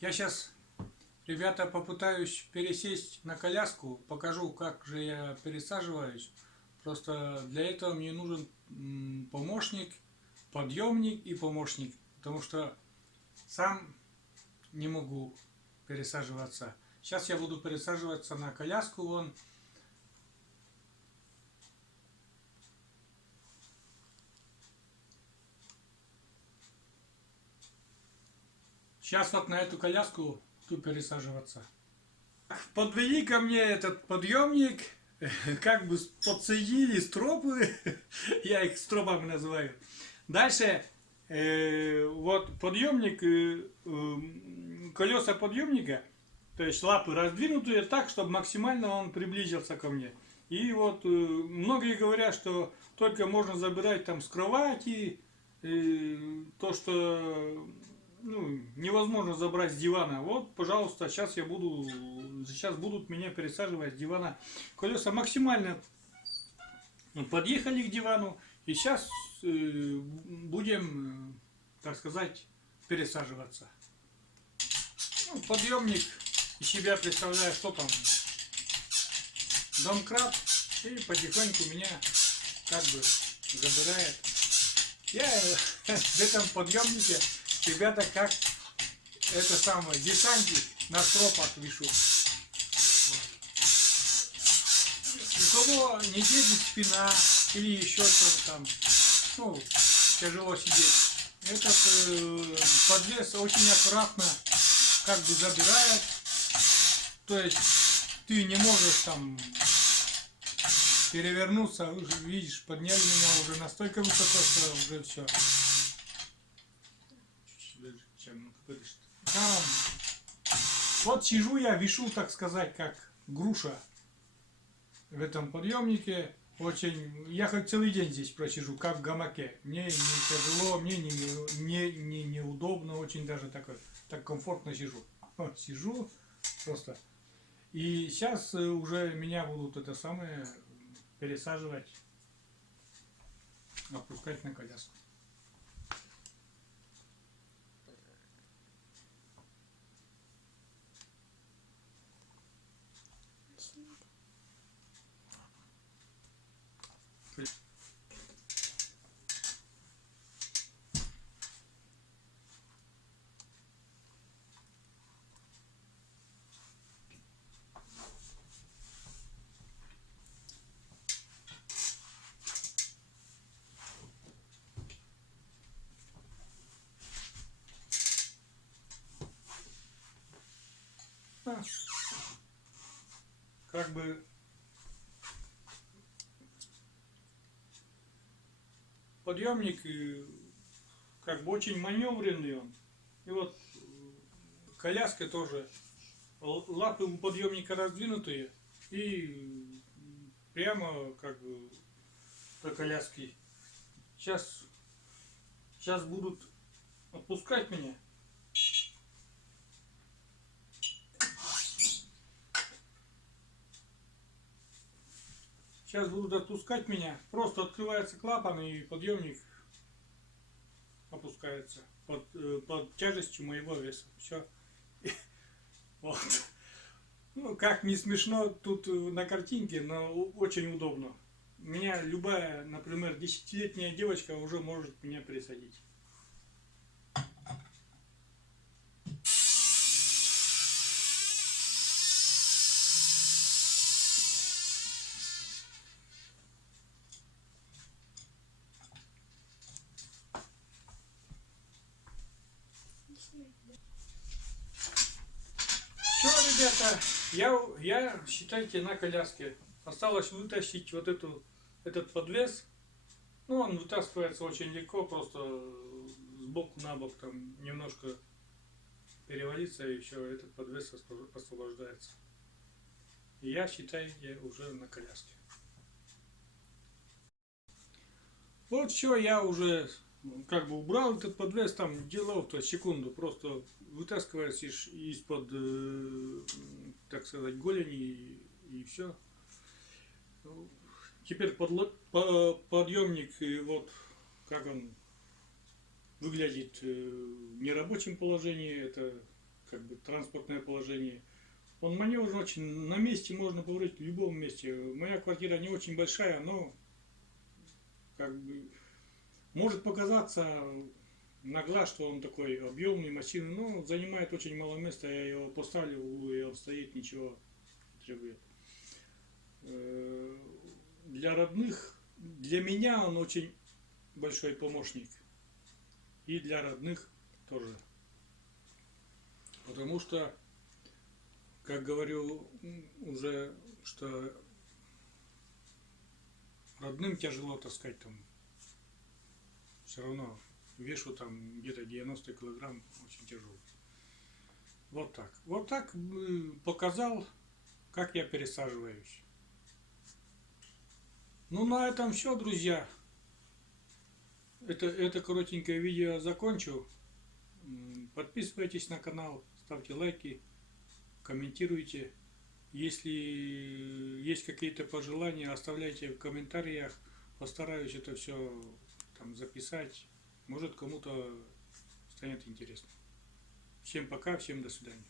Я сейчас, ребята, попытаюсь пересесть на коляску, покажу, как же я пересаживаюсь. Просто для этого мне нужен помощник, подъемник и помощник, потому что сам не могу пересаживаться. Сейчас я буду пересаживаться на коляску, вон. Сейчас вот на эту коляску буду пересаживаться. Подвели ко мне этот подъемник, как бы подсоединили стропы, я их стропами называю. Дальше вот подъемник, колеса подъемника, то есть лапы раздвинутые так, чтобы максимально он приблизился ко мне. И вот многие говорят, что только можно забирать там с кровати, то, что невозможно забрать с дивана. Вот, пожалуйста, сейчас будут меня пересаживать с дивана. Колеса максимально подъехали к дивану, и сейчас будем, так сказать, пересаживаться. Подъемник из себя представляет, что там, домкрат, и потихоньку меня как бы забирает. Я в этом подъемнике, ребята, как это самое, десантник на стропах вешу. Вот. У кого не держит спина или еще что-то там, тяжело сидеть, этот подвес очень аккуратно как бы забирает. То есть ты не можешь там перевернуться, видишь, подняли меня уже настолько высоко, что уже все. Вот сижу я, вешу, так сказать, как груша в этом подъемнике. Очень, я хоть целый день здесь просижу, как в гамаке. Мне не тяжело, мне не неудобно, очень даже так комфортно сижу. Вот сижу просто. И сейчас уже меня будут это самое пересаживать, опускать на коляску. Как бы подъемник как бы очень маневренный он. И вот коляска тоже, лапы у подъемника раздвинутые и прямо как бы до коляски. Сейчас будут отпускать меня. Сейчас будут отпускать меня. Просто открывается клапан, и подъемник опускается под тяжестью моего веса. Все. Вот. Как не смешно тут на картинке, но очень удобно. Меня любая, например, 10-летняя девочка уже может меня пересадить. Все, ребята, я считайте на коляске. Осталось вытащить вот этот подвес. Он вытаскивается очень легко, просто сбоку на бок там немножко перевалиться, и все, этот подвес освобождается. И я считаю, я уже на коляске. Вот все, я уже как бы убрал этот подвес, там делов-то секунду, просто вытаскивается из-под, так сказать, голени, и все. Теперь подъемник, вот как он выглядит в нерабочем положении, это как бы транспортное положение. Он маневрен очень, на месте можно поговорить в любом месте. Моя квартира не очень большая, но как бы может показаться на глаз, что он такой объемный, массивный, но занимает очень мало места. Я его поставлю в углу, и он стоит, ничего не требует. Для родных, для меня он очень большой помощник. И для родных тоже. Потому что, как говорю уже, что родным тяжело таскать там. Все равно вешу там где-то 90 килограмм, очень тяжело. Вот так. Вот так показал, как я пересаживаюсь. Ну, на этом все, друзья. Это коротенькое видео закончу. Подписывайтесь на канал, ставьте лайки, комментируйте. Если есть какие-то пожелания, оставляйте в комментариях. Постараюсь это все там записать. Может, кому-то станет интересно. Всем пока, всем до свидания.